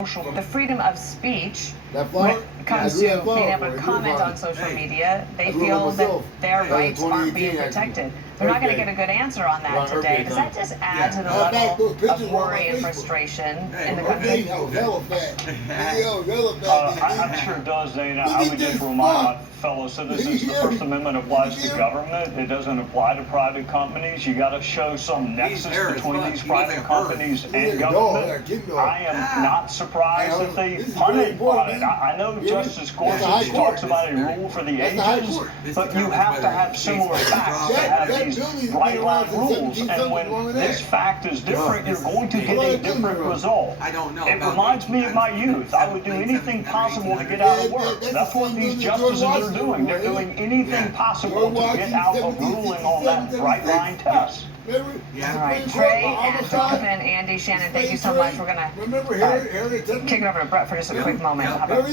the freedom of speech when it comes to being able to comment on social media, they feel that their rights aren't being protected. They're not going to get a good anser on that today. Does that just add to the level of worry and frustration in the country? I'm sure it does, Dana. I would just remind my fellow citizens the First Amendment applies to government. It doesn't apply to private companies. You got to show some nexus between these private companies and government. I am not surprised if they punt it on it. I know Justice Gorsuch talks about a rule for the ages, but you have to have similar facts to have these right-line rules. And when this fact is different, you're going to get a different result. It reminds me of my youth. I would do anything possible to get out of work. That's what these justices are doing. They're doing anything possible to get out of ruling on that right-line test. All right, Trey and Tom and Andy, Shannon, thank you so much. We're going to kick it over to Brett for just a quick moment. How about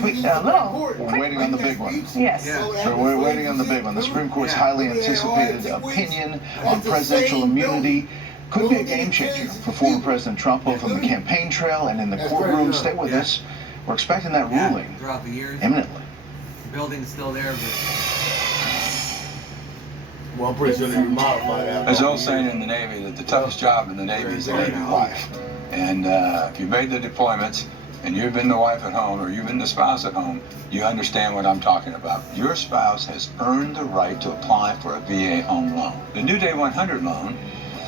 We're waiting on the big one. Yes. So we're waiting on the big one. The Supreme Court's highly anticipated opinion on presidential immunity could be a game changer for former President Trump, both on the campaign trail and in the courtroom. Stay with us. We're expecting that ruling throughout the years. imminently. The building's still there, but well, I'm pretty sure they modified that. There's an old saying in the Navy that the toughest job in the Navy is the Navy wife. And if you've made the deployments and you've been the wife at home or you've been the spouse at home, you understand what I'm talking about. Your spouse has earned the right to apply for a VA home loan. The New Day 100 loan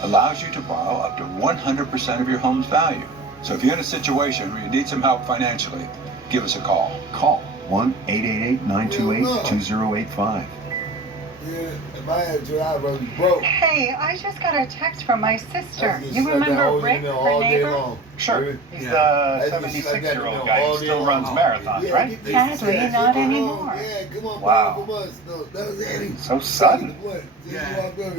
allows you to borrow up to 100% of your home's value. So if you're in a situation where you need some help financially, give us a call. Call 1-888-928-2085. Yeah, if I had to, I'd rather be broke. Hey, I just got a text from my sister. You remember Rick, her neighbor? Sure. He's the 76-year-old guy who still runs marathons, right? Sadly, not anymore. Yeah, come on, Wow. that was Eddie. So sudden. What? Yeah. We're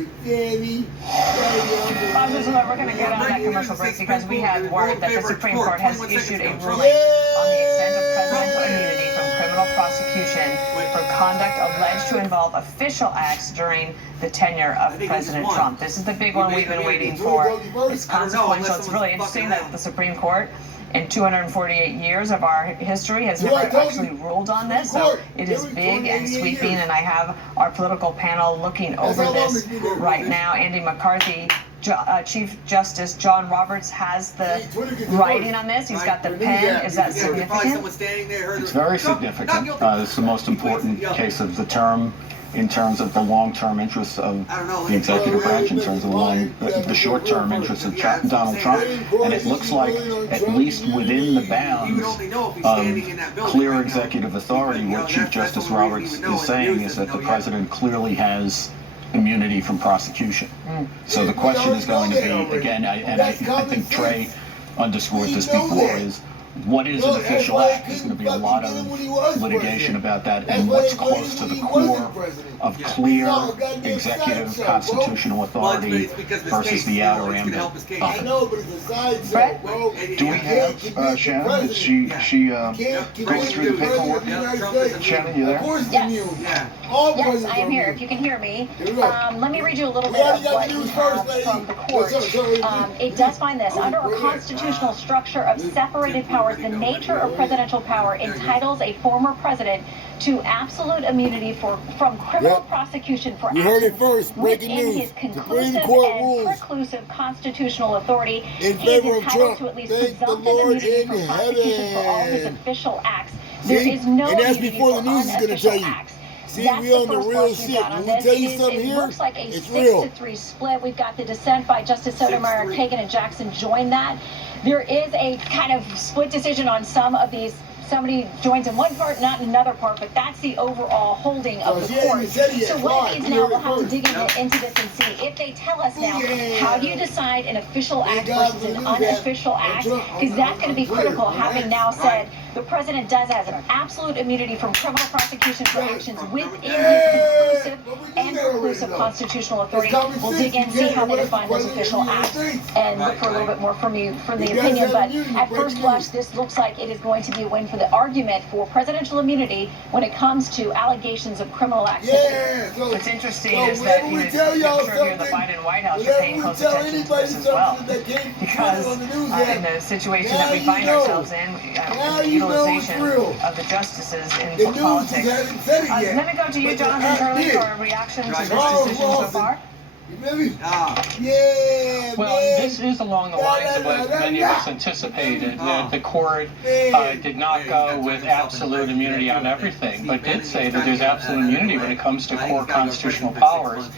going to get on that commercial break because we have word that the Supreme Court has issued a ruling on the extent of presidential immunity from criminal prosecution for conduct alleged to involve official acts during the tenure of President Trump. This is the big one we've been waiting for. It's consequential. It's really interesting that the Supreme Court in 248 years of our history has never actually ruled on this, so it is big and sweeping, and I have our political panel looking over this right now. Andy McCarthy, Chief Justice John Roberts has the writing on this. He's got the pen. Is that significant? It's very significant. This is the most important case of the term in terms of the long-term interests of the executive branch, in terms of the short-term interests of Donald Trump. And it looks like, at least within the bounds of clear executive authority, what Chief Justice Roberts is saying is that the president clearly has immunity from prosecution. So the question is going to be, again, I think Trey underscored this before, is what is an official act? There's going to be a lot of litigation about that, and what's close to the core of clear executive constitutional authority versus the outer ambit of it. Brett? Do we have Shannon? Is she going through the paperwork? Shannon, you there? Yes. Yes, I am here. If you can hear me. Let me read you a little bit of what we have from the court. It does find this. Under a constitutional structure of separated powers, the nature of presidential power entitles a former president to absolute immunity from criminal prosecution for actions within his conclusive and preclusive constitutional authority. He is entitled to at least presumptive immunity from prosecution for all his official acts. There is no immunity for unofficial acts. See, we on the real shit. When we tell you something here, looks like a it's real. 6-3 split. We've got the dissent by Justice Sotomayor, Kagan, and Jackson join that. There is a kind of split decision on some of these. Somebody joins in one part, not in another part, but that's the overall holding of the court. So what it means now, we'll have to dig into this and see. If they tell us now, how do you decide an official act versus an unofficial act? Because that's going to be critical, having now said the president does have an absolute immunity from criminal prosecution for actions within his inclusive and reclusive constitutional authority. We'll dig in, see how they define those official acts, and look for a little bit more from you, from the opinion. But at first blush, this looks like it is going to be a win for the argument for presidential immunity when it comes to allegations of criminal activity. What's interesting is that, you know, I'm sure here in the Biden White House are paying close attention to this as well, because in the situation that we find ourselves in, the utilization of the justices in politics. Let me go to you, Jonathan Turley, for a reaction to this decision so far. Well, this is along the lines of what many of us anticipated, that the court did not go with absolute immunity on everything, but did say that there's absolute immunity when it comes to core constitutional powers.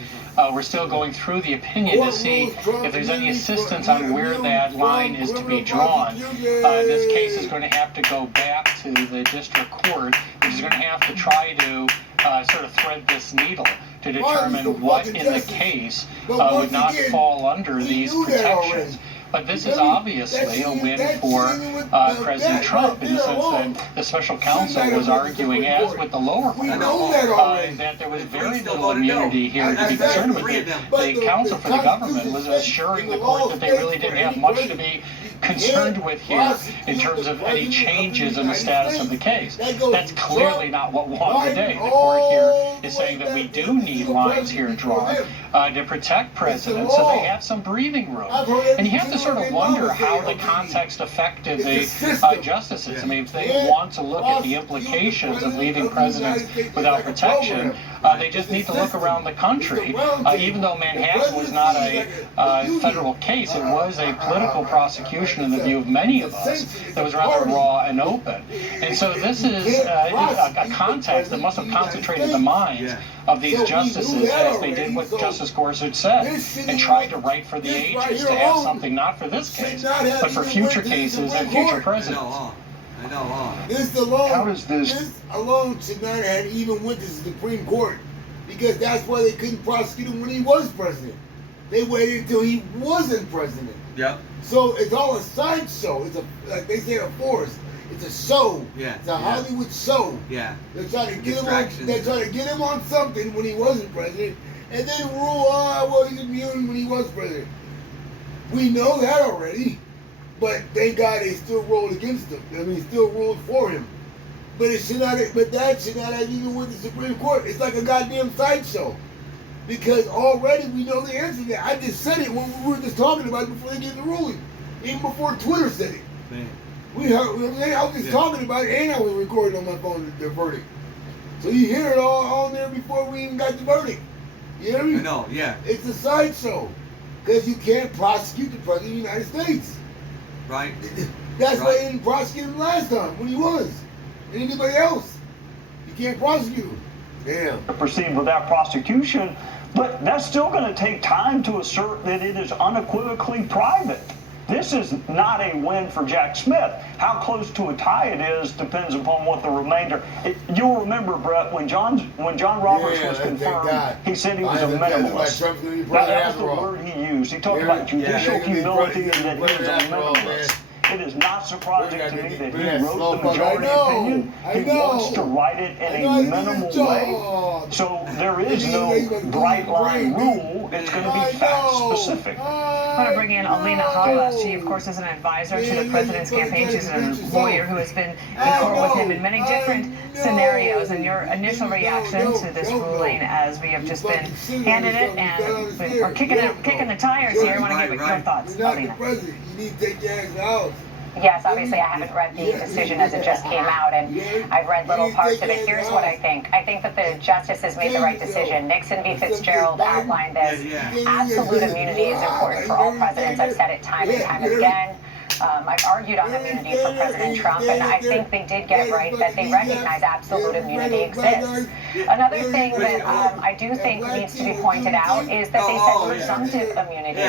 We're still going through the opinion to see if there's any assistance on where that line is to be drawn. This case is going to have to go back to the district court, which is going to have to try to sort of thread this needle to determine what in the case would not fall under these protections. But this is obviously a win for President Trump, in the sense that the special counsel was arguing, as with the lower court, that there was very little immunity here to be concerned with. The counsel for the government was assuring the court that they really didn't have much to be concerned with here in terms of any changes in the status of the case. That's clearly not what we want today. The court here is saying that we do need lines here drawn to protect presidents so they have some breathing room. And you have to sort of wonder how the context affected the justices. I mean, if they want to look at the implications of leaving presidents without protection, they just need to look around the country. Even though Manhattan was not a federal case, it was a political prosecution in the view of many of us that was rather raw and open. And so this is a context that must have concentrated the minds of these justices as they did what Justice Gorsuch said and tried to write for the ages to have something not for this case, but for future cases and future presidents. I know. This alone should not have even went to the Supreme Court, because that's why they couldn't prosecute him when he was president. They waited until he wasn't president. Yep. So it's all a sideshow. It's like they say, a force. It's a show. Yeah. It's a Hollywood show. Yeah. They're trying to get him on. They're trying to get him on something when he wasn't president, and then rule, well, he's immune when he was president. We know that already, but thank God they still ruled against him. I mean, still ruled for him. But it should not. But that should not have even went to the Supreme Court. It's like a goddamn sideshow, because already we know the answer to that. I just said it when we were just talking about it before they gave the ruling, even before Twitter said it. Man. We heard. I was just talking about it, and I was recording on my phone the verdict. So you hear it all on there before we even got the verdict. You hear me? I know. Yeah. It's a sideshow, because you can't prosecute the president of the United States. Right. That's why they didn't prosecute him last time when he was. And anybody else, you can't prosecute him. Damn. Proceed without prosecution, but that's still going to take time to assert that it is unequivocally private. This is not a win for Jack Smith. How close to a tie it is depends upon what the remainder. You'll remember, Brett, when John Roberts was confirmed, he said he was a minimalist. That was the word he used. He talked about judicial humility and that he was a minimalist. It is not surprising to me that he wrote the majority opinion. He wants to write it in a minimal way. So there is no bright line rule. It's going to be fact specific. I want to bring in Alina Hala. She, of course, is an advisor to the president's campaign. She's a lawyer who has been in court with him in many different scenarios. And your initial reaction to this ruling, as we have just been handed it and we're kicking the tires here. I want to get your thoughts, Alina. You need to take your ass out. Yes, obviously I haven't read the decision as it just came out, and I've read little parts of it. Here's what I think. I think that the justices made the right decision. Nixon v. Fitzgerald outlined this. Absolute immunity is important for all presidents. I've said it time and time again. I've argued on immunity for President Trump, and I think they did get it right that they recognize absolute immunity exists. Another thing that I do think needs to be pointed out is that they said presumptive immunity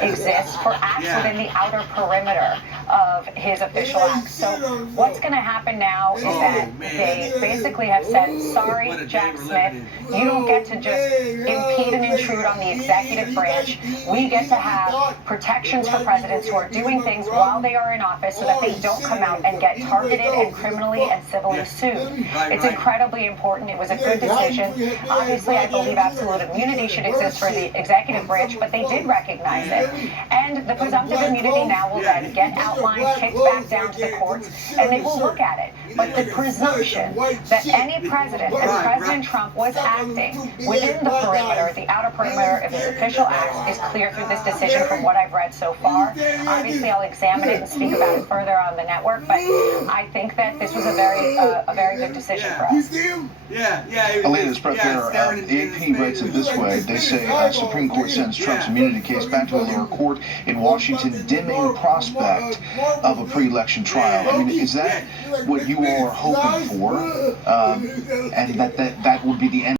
exists for acts within the outer perimeter of his official acts. So what's going to happen now is that they basically have said, sorry, Jack Smith, you don't get to just impede and intrude on the executive branch. We get to have protections for presidents who are doing things while they are in office so that they don't come out and get targeted and criminally and civilly sued. It's incredibly important. It was a good decision. Obviously, I believe absolute immunity should exist for the executive branch, but they did recognize it. And the presumptive immunity now will then get outlined, kicked back down to the courts, and they will look at it. But the presumption that any president, and President Trump was acting within the perimeter, the outer perimeter of his official acts, is clear through this decision from what I've read so far. Obviously, I'll examine it and speak about it further on the network, but I think that this was a very good decision for us. Alita, it's Brett there. AP writes it this way. They say Supreme Court sends Trump's immunity case back to a lower court in Washington, dimming prospect of a pre-election trial. I mean, is that what you all are hoping for? And that would be the end?